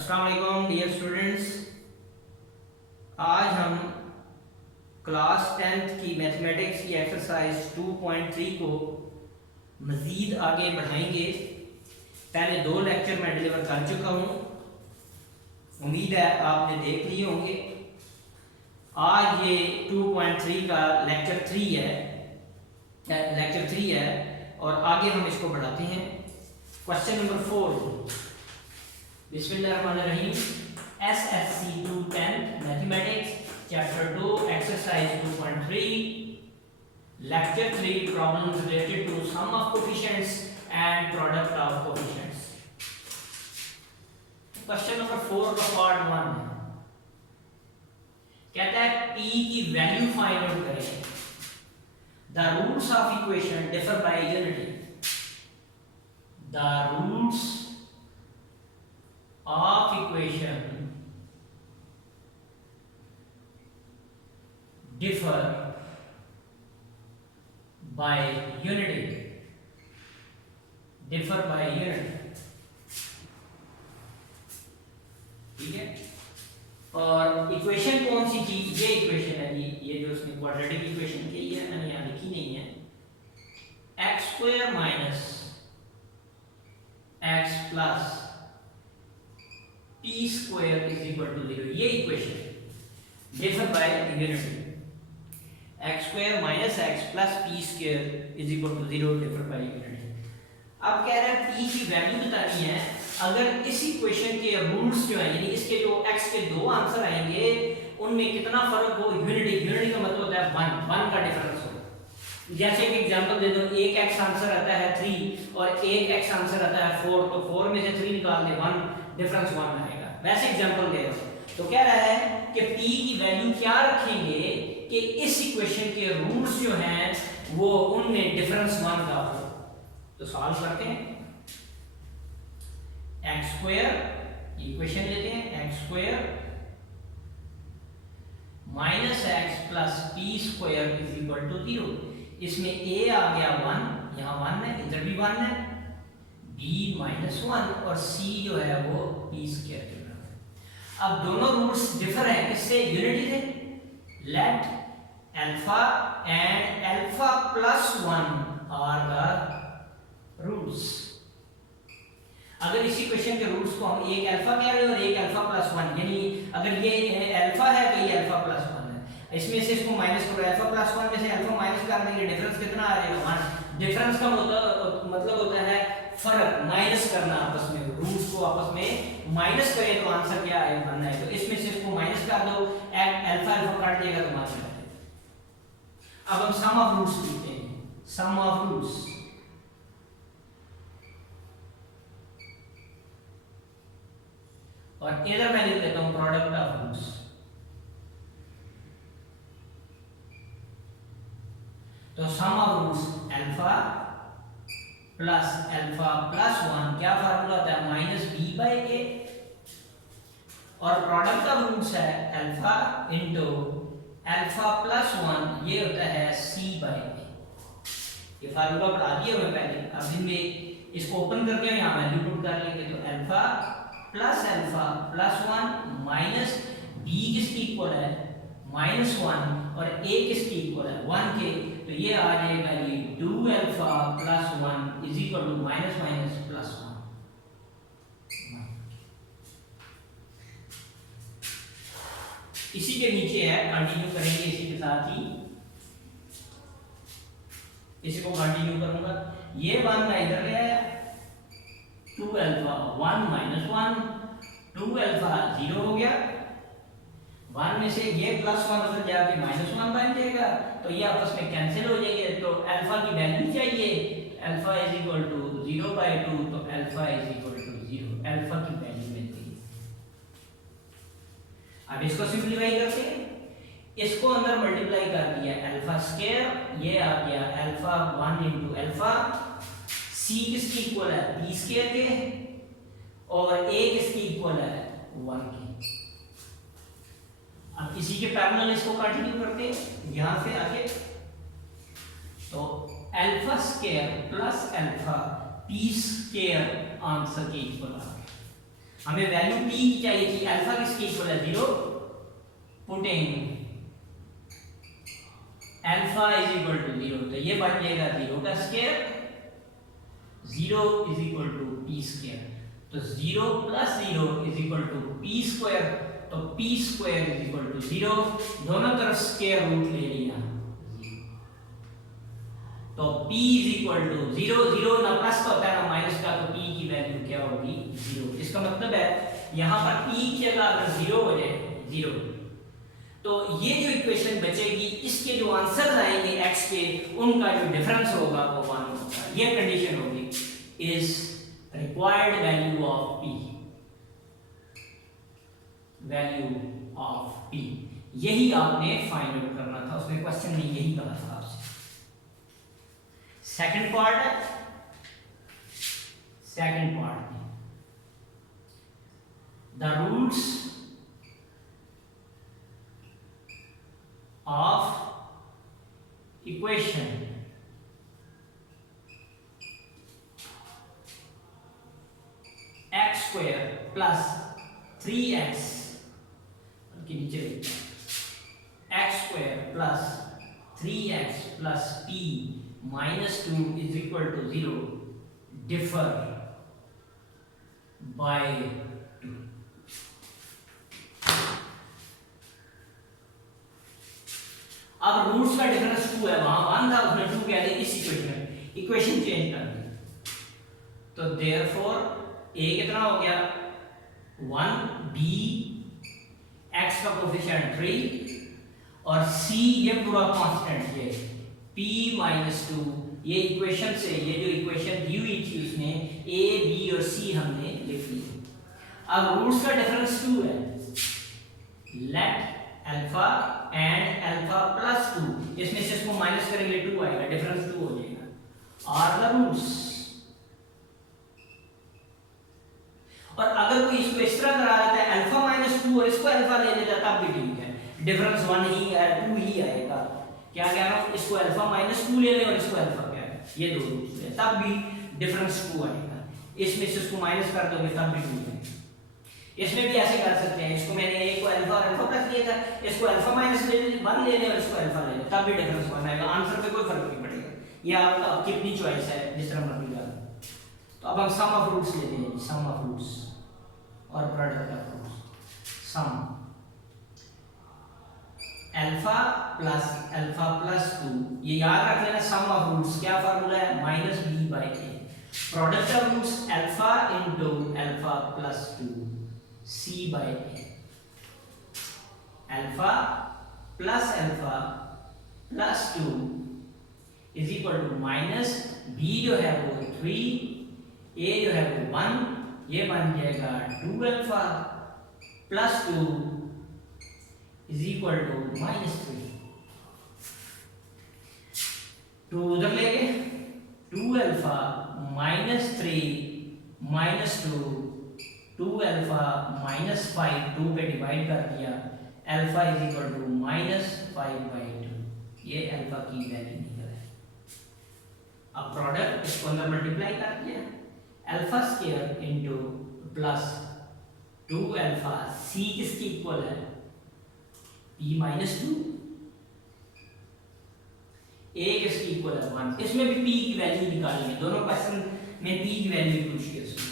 अस्सलाम वालेकुम dear students. आज हम क्लास 10th की मैथमेटिक्स की एक्सरसाइज 2.3 को मज़ीद आगे बढ़ाएंगे। पहले 2 लेक्चर मैं डिलीवर कर चुका हूँ, उम्मीद है आपने देख लिए होंगे। आज ये 2.3 का लेक्चर 3 है और आगे हम इसको बढ़ाते हैं। क्वेश्चन नंबर 4, बिस्मिल्लाहिर्रहमानिर्रहीम। SSC 210 mathematics chapter 2 exercise 2.3 lecture 3 problems related to sum of coefficients and product of coefficients. Question number 4 का पार्ट 1 है, कहता है p की वैल्यू फाइंड आउट करें। The roots of equation differ by unity. The roots of equation differ by unity. Differ by unity, ठीक है। और equation कौन सी थी? ये इक्वेशन है जी, ये जो उसने क्वाड्रेटिक इक्वेशन की है, मैंने यहाँ लिखी नहीं है। X square minus x plus p square is equal to 0, ये equation differ by unity. x square minus x plus p square is equal to 0 differ by unity. अब कह रहा है p की वैल्यू बतानी है। अगर इस इक्वेशन के रूट्स जो हैं, यानी इसके जो x के 2 आंसर आएंगे उनमें कितना फर्क हो, यूनिटी का मतलब होता है 1 का डिफरेंस हो। जैसे कि एग्जांपल दे दो, एक x आंसर आता है 3 और एक x आंसर आता है 4, तो 4 में से 3 निकाल दे, 1 डिफरेंस 1 आएगा। वैसे एग्जांपल दे रहा हूं, तो कह रहा है कि p की वैल्यू क्या रखेंगे कि इस इक्वेशन के रूट्स जो हैं वो उनमें डिफरेंस 1 का हो। तो सॉल्व करते हैं। एक्स स्क्वायर इक्वेशन लेते हैं, x square minus x plus p square is equal to 0। इसमें a आ गया 1, यहाँ 1 है, इधर भी 1 है, b माइनस 1 और c जो है वो p स्क्वायर के बराबर है। अब दोनों रूट्स डिफर है, किससे? यूनिटी से। Let alpha and alpha plus 1 are the roots. अगर इसी क्वेश्चन के रूट्स को हम एक अल्फा कह रहे हैं और एक अल्फा प्लस 1, यानी अगर ये अल्फा है तो ये अल्फा प्लस 1 है, इसमें से इसको माइनस करो, अल्फा प्लस 1 में से अल्फा माइनस कर देंगे, डिफरेंस कितना आ जाएगा? 1। डिफरेंस का मतलब होता है फर्क, माइनस करना आपस में, रूट्स को आपस में माइनस करें तो आंसर क्या आएगा? 1 है। तो इसमें से इसको माइनस कर दो, अल्फा अल्फा काट देगा तो आंसर आएगा। अब हम सम ऑफ रूट्स लिखते हैं, सम ऑफ रूट्स। और इधर मैं लिख देता हूं प्रोडक्ट ऑफ रूट्स। तो sum of roots alpha plus alpha plus 1 क्या फार्मूला होता है? Minus B by A. और प्रोडक्ट ऑफ रूट्स है अल्फा इंटू अल्फा प्लस 1, ये होता है सी बाई ए। ये फार्मूला पढ़ा दिया मैं पहले, अब इनमें इसको ओपन करके यहाँ वैल्यू पुट कर लेंगे। तो अल्फा प्लस 1 माइनस बी किसकी इक्वल है? माइनस 1 और ए किसकी इक्वल है? 1 के। तो ये आ जाएगा ये 2 alpha plus 1 is equal to minus minus plus 1। इसी के नीचे है, कंटिन्यू करेंगे इसी के साथ ही, इसी को कंटिन्यू करूंगा। ये 1 मैं इधर ले आया, 2 अल्फा 1 माइनस 1, 2 अल्फा 0 हो गया। 1 में से ये प्लस 1 उधर जाके माइनस 1 बन जाएगा, तो ये आपस में कैंसिल हो जाएंगे। तो अल्फा की वैल्यू चाहिए, अल्फा इज इक्वल टू 0/2, तो alpha is equal to 0, alpha की वैल्यू मिलती है। अब इसको सिंपलीफाई करते हैं, इसको अंदर मल्टीप्लाई कर दिया, अल्फा स्क्वायर, ये आ गया अल्फा 1 इंटू अल्फा। c किसकी इक्वल है? p स्क्वायर के, और a किसकी इक्वल है? 1 के। अब इसी के पैरेलल इसको कंटिन्यू करते हैं यहां से आगे। तो alpha square plus alpha p square answer के इक्वल आ गया। हमें वैल्यू p की चाहिए थी, अल्फा किसके इक्वल है 0, putting alpha is equal to 0, तो ये बन जाएगा 0 का square, 0 is equal to p square, तो 0 plus 0 is equal to p square, तो p square is equal to 0, दोनों तरफ स्क्वायर रूट ले लिया, तो p इज इक्वल टू 0, 0 ना प्लस का होता है ना माइनस का, तो p की वैल्यू क्या होगी 0। इसका मतलब है यहाँ पर p की जगह अगर 0 हो जाए 0, तो ये जो इक्वेशन बचेगी इसके जो आंसर्स आएंगे x के, उनका जो डिफरेंस होगा वो 1 होगा। ये कंडीशन होगी, is required value of p, value of p, यही आपने फाइंड आउट करना था, उसमें क्वेश्चन में यही कहा था आपसे। सेकंड पार्ट है, सेकंड पार्ट में the roots of equation x square plus 3x के नीचे x square plus 3x plus p minus 2 is equal to 0 differ by 2। अब रूट्स का डिफरेंस 2 है, वहां 1 था उसने 2 कह दिया, इस इक्वेशन चेंज कर दी, तो देयरफॉर a कितना हो गया 1, b x का कोफिशिएंट 3 और c ये पूरा कांस्टेंट है p माइनस 2। ये इक्वेशन से ये जो इक्वेशन दी हुई थी उसमें a b और c हमने लिख ली। अब रूट्स का डिफरेंस 2 है, late alpha and alpha plus 2, इसमें से इसको माइनस करेंगे 2 आएगा, डिफरेंस 2 हो जाएगा, आर द रूट्स। और अगर कोई इसको इस तरह करा देता है अल्फा माइनस 2 और इसको अल्फा ले लेता तब भी ठीक है, डिफरेंस 1 ही है, 2 ही आएगा। क्या कह रहा हूं, इसको अल्फा माइनस 2 ले लें और इसको अल्फा क्या है, ये दो रूट्स है, तब भी डिफरेंस 2 आएगा। इसमें से इसको माइनस कर दोगे तब भी 2 है। इसमें भी ऐसे कर सकते हैं, इसको मैंने एक को अल्फा और अल्फा प्लस लिया था, इसको अल्फा माइनस 1 ले लें और इसको अल्फा ले लें, तब भी डिफरेंस 1 आएगा, आंसर पे कोई फर्क नहीं पड़ेगा। ये आपकी अपनी चॉइस है, जिस तरह मर्जी डालो। तो अब हम सम ऑफ रूट्स लेते हैं, सम ऑफ रूट्स और product of roots. Sum alpha plus 2, ये याद रख लेना, सम ऑफ रूट्स क्या फार्मूला है, minus B by a. Product of roots alpha into alpha plus 2 c by a. Alpha plus 2 is equal to minus b जो है वो 3, a जो है वो 1, ये बन जाएगा 2 alpha plus 2 is equal to minus 3। 2 उधर ले गए, 2 alpha minus 3 minus 2, 2 alpha minus 5, 2 पे डिवाइड कर दिया, alpha is equal to minus 5/2, ये अल्फा की वैल्यू निकल है। अब प्रोडक्ट इसको अंदर मल्टीप्लाई कर दिया, alpha square into plus 2 alpha, c किसकी इक्वल है, p माइनस 2, a किसकी इक्वल है 1। इसमें भी p की वैल्यू निकालेंगे, दोनों क्वेश्चन में p की वैल्यू पूछी है उसमें,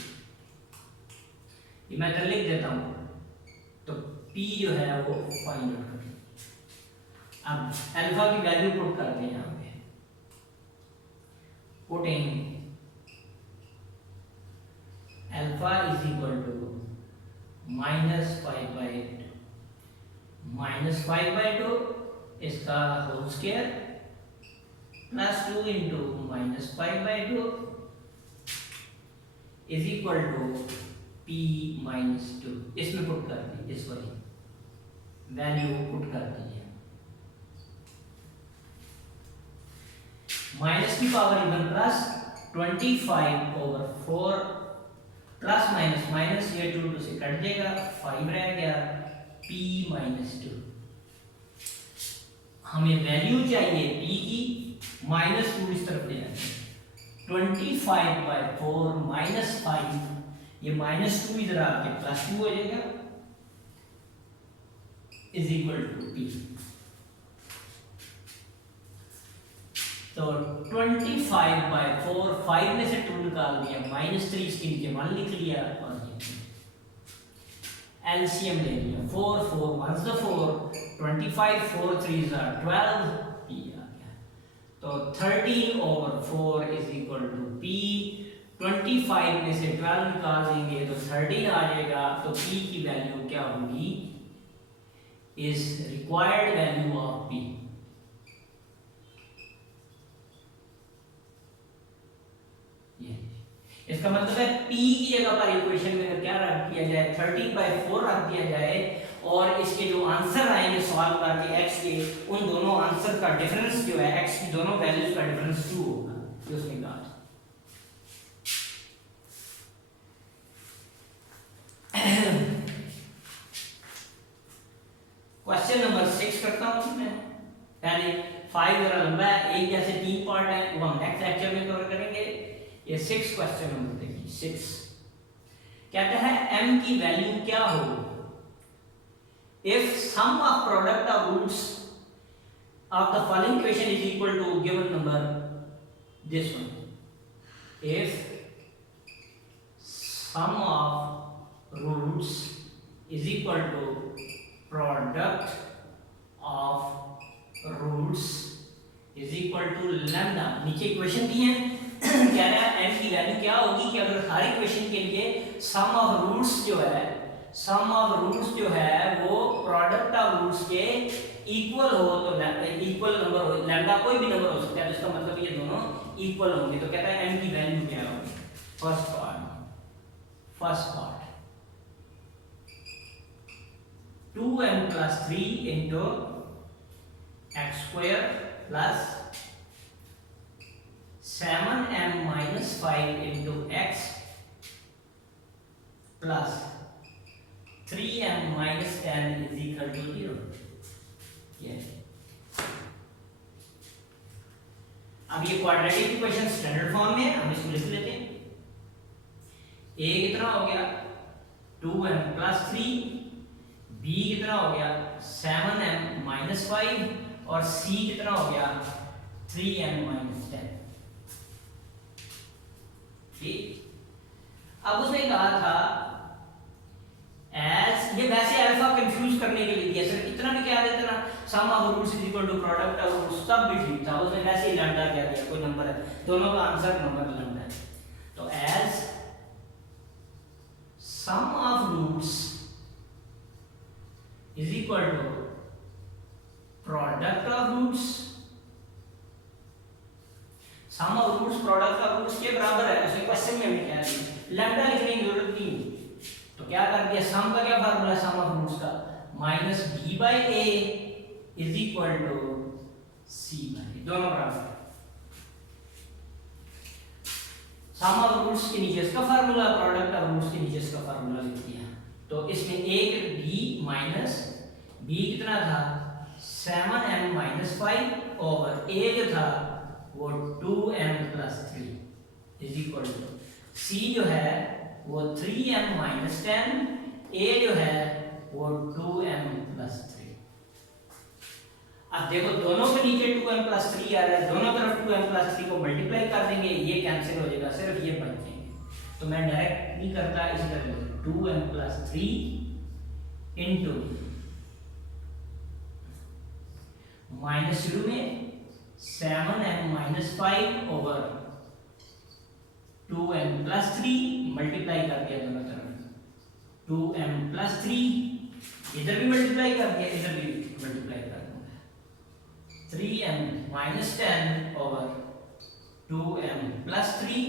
ये मैं इधर लिख देता हूं, तो p जो है वो फाइंड आउट करें। अब अल्फा की वैल्यू पुट कर दें यहां पे, putting alpha is equal to minus 5/2 इसका whole square plus 2 into minus 5/2 is equal to p minus 2। इसमें पुट कर दी, इस वाली वैल्यू पुट कर दीजिए, माइनस की power even plus 25/4 plus minus minus, ये 2 से कट जाएगा, 5 रह गया, p माइनस 2। हमें वैल्यू चाहिए p की, माइनस 2 इस तरफ ले आते हैं, 25/4 माइनस 5 ये -2 इधर आके +2 हो जाएगा इज इक्वल टू p। तो 25/4, 5 में से 2 निकाल दिया, -3 इसके नीचे 1 लिख लिया और एलसीएम ले लिया। 4 4 1 is 4, 25 4 3 are 12, p आ गया। तो 13/4 इज इक्वल टू p। 25 में से 12 निकाल देंगे तो 13 आ जाएगा। तो p की वैल्यू क्या होगी, is required value of p। इसका मतलब है p की जगह पर इक्वेशन में क्या रख दिया जाए, 13/4 रख दिया जाए और इसके जो आंसर आएंगे सॉल्व करके x के, उन दोनों आंसर का डिफरेंस जो है x की दोनों वैल्यूज का डिफरेंस 2 होगा, जो उसमें कहा। क्वेश्चन नंबर 6 करता हूं मैं। पहले 5 जरा लंबा है, एक जैसे 3 पार्ट है, वो हम नेक्स्ट लेक्चर में कवर करेंगे। ये 6 क्वेश्चन नंबर देखिए 6 कहता है m की वैल्यू क्या हो if sum of product of roots of the following equation is equal to given number, this one, if sum of roots is equal to product of roots is equal to lambda। नीचे equation दी है, कह रहा है m की value क्या होगी कि अगर हर इक्वेशन के लिए सम ऑफ रूट्स जो है, सम ऑफ रूट्स जो है वो प्रोडक्ट ऑफ रूट्स के इक्वल हो, तो इक्वल नंबर हो, लैम्डा कोई भी नंबर हो सकता है, तो इसका मतलब ये दोनों इक्वल होंगे। तो कहता है m की वैल्यू क्या होगी। First part 2m + 3 into x² plus 7m - 5 into x plus 3m - 10 is equal to 0। अब ये क्वाड्रेटिक इक्वेशन स्टैंडर्ड फॉर्म में है, हम इसको लिख लेते हैं। a कितना हो गया 2m + 3, b कितना हो गया 7m - 5 और c कितना हो गया 3m - 10। ठीक। अब उसने कहा था एज, ये वैसे अल्फा कंफ्यूज करने के लिए दिया, सर इतना भी क्या देता ना, sum of roots is equal to product of roots, सब भी ठीक था। उसने वैसे ही लैम्डा क्या दिया, कोई नंबर है, दोनों का आंसर नंबर लैम्डा है। तो as sum of roots is equal to product of roots, sum of roots product of roots के बराबर है। उसे क्वेश्चन में हमें क्या दिया, लैम्डा लिखने की जरूरत नहीं। तो क्या कर दिया, सम का क्या फार्मूला है सम ऑफ रूट्स का, -b/a is equal to c/a, दोनों बराबर है। सम ऑफ रूट्स के नीचे इसका फार्मूला, प्रोडक्ट ऑफ रूट्स के नीचे इसका फार्मूला लिख दिया। तो इसमें एक b माइनस b कितना था 7m - 5 और a जो था वो 2m + 3 is equal to c जो है वो 3m - 10, a जो है वो 2m + 3। अब देखो दोनों के नीचे 2m + 3 आ रहा है, दोनों तरफ 2m + 3 को मल्टीप्लाई कर देंगे, ये कैंसिल हो जाएगा, सिर्फ ये बच जाएंगे। तो मैं डायरेक्ट नहीं करता, इसी तरह 2m + 3 इंटू माइनस शुरू में 7m - 5 ओवर 2m + 3 मल्टीप्लाई कर दिया दोनों तरफ, 2m + 3 इधर भी मल्टीप्लाई कर दिया, इधर भी मल्टीप्लाई कर दूंगा, 3m - 10 over 2m + 3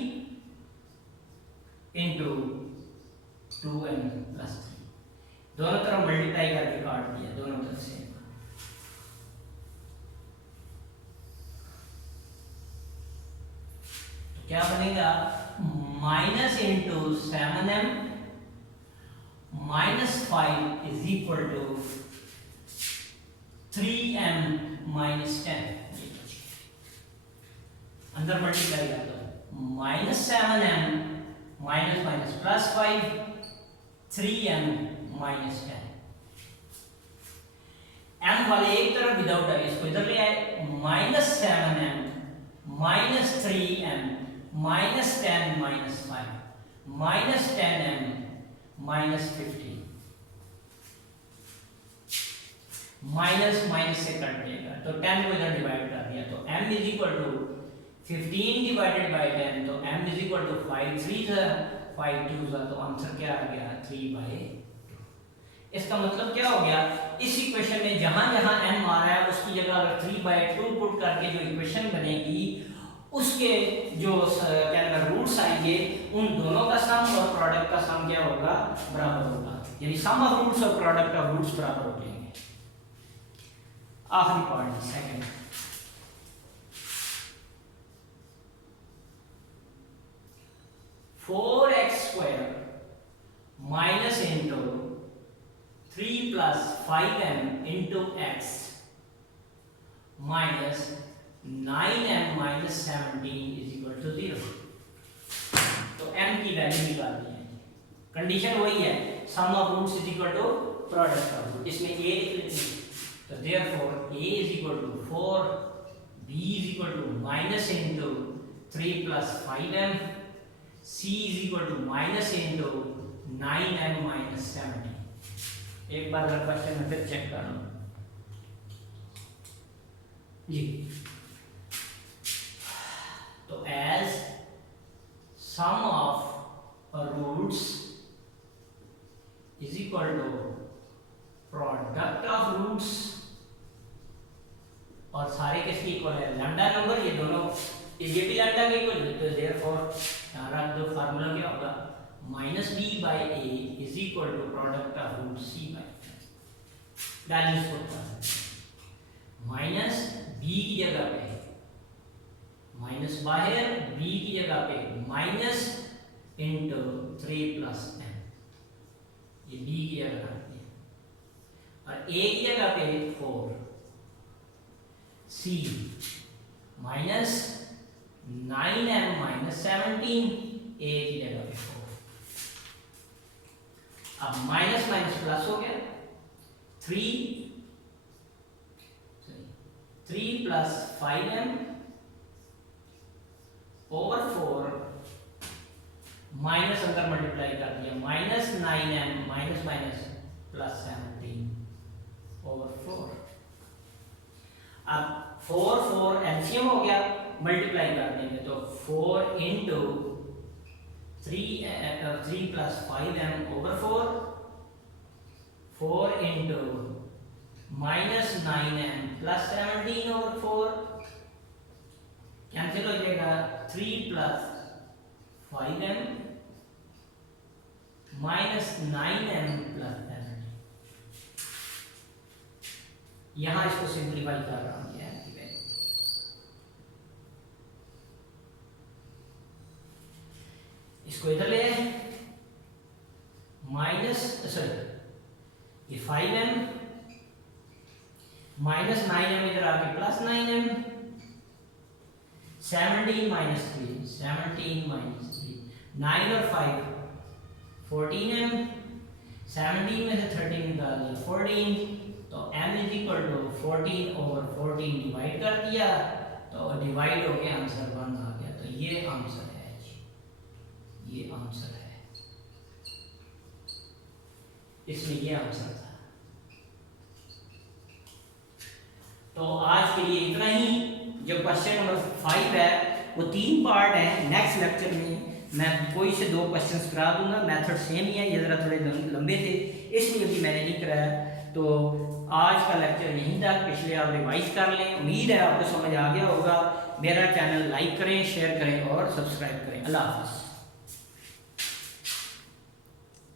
into 2m + 3, दोनों तरफ मल्टीप्लाई करके काट दिया, दोनों तरफ से। क्या बनेगा minus into 7m - 5 is equal to 3m - 10। अंदर मल्टीप्लाई कर दो, -7m minus minus plus 5, 3m minus 10। m वाले एक तरफ विदाउट है, इसको इधर ले आए, minus 7m minus 3m minus 10 minus 5 minus 10m minus 50। Minus minus से कट जाएगा तो 10 को इधर डिवाइड कर दिया तो m is equal to 15 divided by 10 तो m इज इक्वल टू 5 3 5 2 तो आंसर क्या आ गया 3/2। इसका मतलब क्या हो गया, इस इक्वेशन में जहां जहां m आ रहा है उसकी जगह अगर 3/2 पुट करके जो इक्वेशन बनेगी उसके जो क्या रूट्स आएंगे उन दोनों का सम और प्रोडक्ट का सम क्या होगा, बराबर होगा, यानी सम ऑफ रूट्स और प्रोडक्ट ऑफ रूट्स बराबर हो जाएंगे। आखिरी point second, four x square minus into 3 plus 5m into x minus 9m minus 17 is equal to 0। तो m की वैल्यू निकालनी है, कंडीशन वही है, sum of roots is equal to product of root, इसमें a लिख लेते हैं तो therefore a is equal to 4, b is equal to minus into 3 plus 5m, c is equal to minus into 9m minus 17। एक बार अगर question में फिर check कर लो जी। तो as sum of roots is equal to product of roots और सारे किसकी इक्वल है, लैम्डा नंबर, ये दोनों ये भी लैम्डा के इक्वल है, तो देयरफॉर यहाँ रख दो, फार्मूला क्या होगा, minus b by a is equal to product of root c by values को माइनस b की जगह पे माइनस बाहर, b की जगह पे माइनस इंटू 3 प्लस m, ये b की जगह रख दिया, और a की जगह पे 4, c minus 9m minus 17, a की जगह पे 4। अब माइनस माइनस प्लस हो गया, 3 प्लस 5m ओवर 4 माइनस अंदर मल्टीप्लाई कर दिया, minus 9m minus minus plus 17 over 4। अब 4 4 एलसीएम हो गया, मल्टीप्लाई कर देंगे तो 4 into 3 plus 5m over 4 into minus 9m plus 17 over 4 cancel हो जाएगा, 3 plus 5m minus 9m plus 17। यहां इसको सिंप्लीफाई कर रहा हूं, इसको इधर ले आए, माइनस सॉरी ये 5m माइनस 9m इधर आके प्लस 9m, 17 माइनस 3 17 माइनस 3 9 और 5 14m, 17 में से 13 निकाल दिया 14, तो m is equal to 14 over 14 divide कर दिया तो डिवाइड हो गया, आंसर 1 आ गया। तो ये आंसर है, ये आंसर है, इसमें ये आंसर था। तो आज के लिए इतना ही। जो क्वेश्चन नंबर 5 है वो 3 पार्ट है, नेक्स्ट लेक्चर में मैं कोई से 2 क्वेश्चंस करा दूंगा, मेथड सेम ही है, ये ज़रा थोड़े लंबे थे इसलिए भी मैंने नहीं कराया। तो आज का लेक्चर यहीं तक, पिछले आप रिवाइज कर लें, उम्मीद है आपको समझ आ गया होगा। मेरा चैनल लाइक करें, शेयर करें और सब्सक्राइब करें। अल्लाह हाफ़िज़।